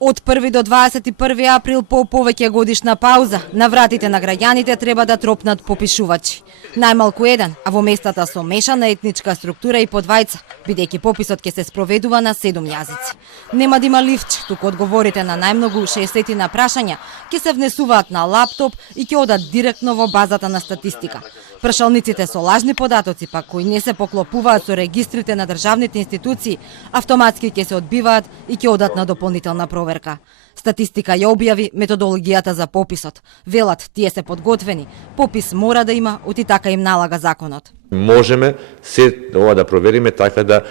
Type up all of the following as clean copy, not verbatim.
Од 1 до 21 април по повеќе годишна пауза, на вратите на граѓаните треба да тропнат попишувачи. Најмалку еден, а во местата со мешана етничка структура и по двајца, бидејќи пописот ќе се спроведува на 7 јазици. Нема да има лифт, туку одговорите на најмногу 60 на прашања ќе се внесуваат на лаптоп и ќе одат директно во базата на статистика. Прашалниците со лажни податоци, пак кои не се поклопуваат со регистрите на државните институции, автоматски ќе се одбиваат и ќе одат на дополнителна проверка. Статистика ја објави методологијата за пописот. Велат, тие се подготвени. Попис мора да има, оти така им налага законот. Можеме се ова да провериме, така да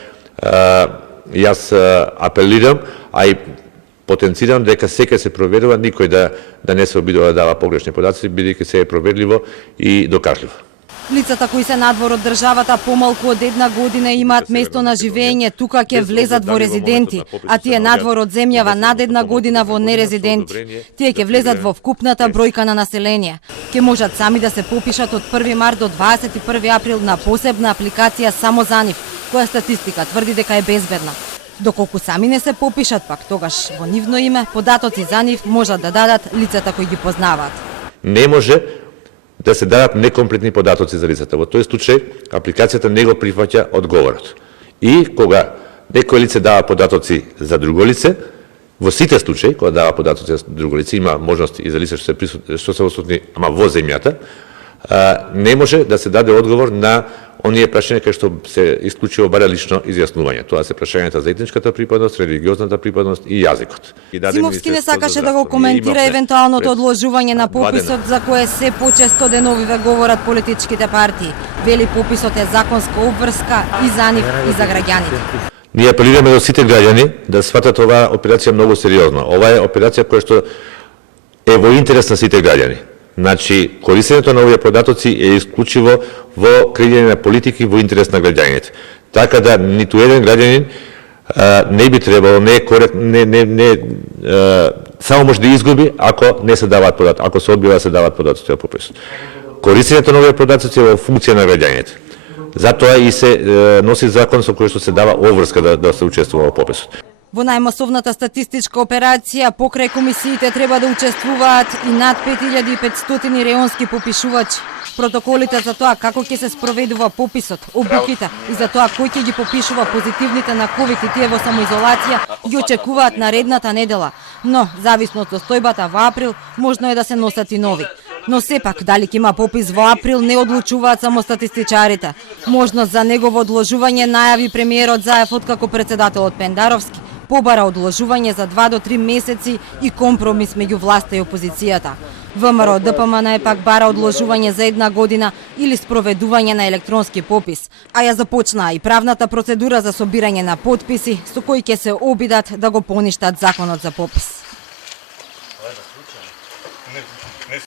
јас апелирам, а и потенцирам дека секој се проверува, никој да не се обидува да дава погрешни податоци, бидејќи се е проверливо и докажливо. Лицата кои се надвор од државата помалку од 1 година имаат место на живење, тука ќе влезат во резиденти, а тие надвор од земјава над 1 година во нерезиденти. Тие ќе влезат во вкупната бројка на население. Ќе можат сами да се попишат од 1 март до 21 април на посебна апликација само за нив, која статистика тврди дека е безбедна. Доколку сами не се попишат, пак тогаш во нивно име податоци за нив можат да дадат лицата кои ги познаваат. Не може да се дадат некомплетни податоци за лицата. Во тој случај, апликацијата не го прифаќа одговорот. И кога некој лице дава податоци за друго лице, во сите случаи, кога дава податоци за друго лице, има можности и за лице што се отсутни, ама во земјата, не може да се даде одговор на оние прашања кај што се исклучиво бара лично изјаснување. Тоа се прашањата за етничката припадност, религиозната припадност и јазикот. Цимовски не сакаше да го коментира евентуалното одложување на пописот за кое се почесто деновиве говорат политичките партии. Вели пописот е законска обврска и за нив и за граѓаните. Ние апелираме до сите граѓани да сватат оваа операција многу сериозно. Ова е операција која што е во интерес на сите граѓани. Значи, користењето на овие податоци е исклучиво во креирање на политики во интерес на граѓаните. Така да ниту еден граѓанин не би требало, само може да изгуби ако не се даваат податоци, ако се одбива да се даваат податоци во пописот. Користењето на овие податоци е во функција на граѓаните. Затоа и се носи закон со кој што се дава обврска да се учествува во пописот. Во најмасовната статистичка операција покрај комисиите треба да учествуваат и над 5500 реонски попишувачи. Протоколите за тоа како ќе се спроведува пописот, обуките и за тоа кој ќе ги попишува позитивните на ковид и тие во самоизолација ги очекуваат наредната недела. Но, зависно од состојбата во април, можно е да се носат и нови. Но сепак, дали ќе има попис во април, не одлучуваат само статистичарите. Можност за негово одложување најави премиерот Заев откако председателот Пендаровски побара одложување за 2 до 3 месеци и компромис меѓу власта и опозицијата. ВМРО ДПМН пак бара одложување за 1 година или спроведување на електронски попис, а ја започнаа и правната процедура за собирање на потписи со кои ќе се обидат да го поништат законот за попис.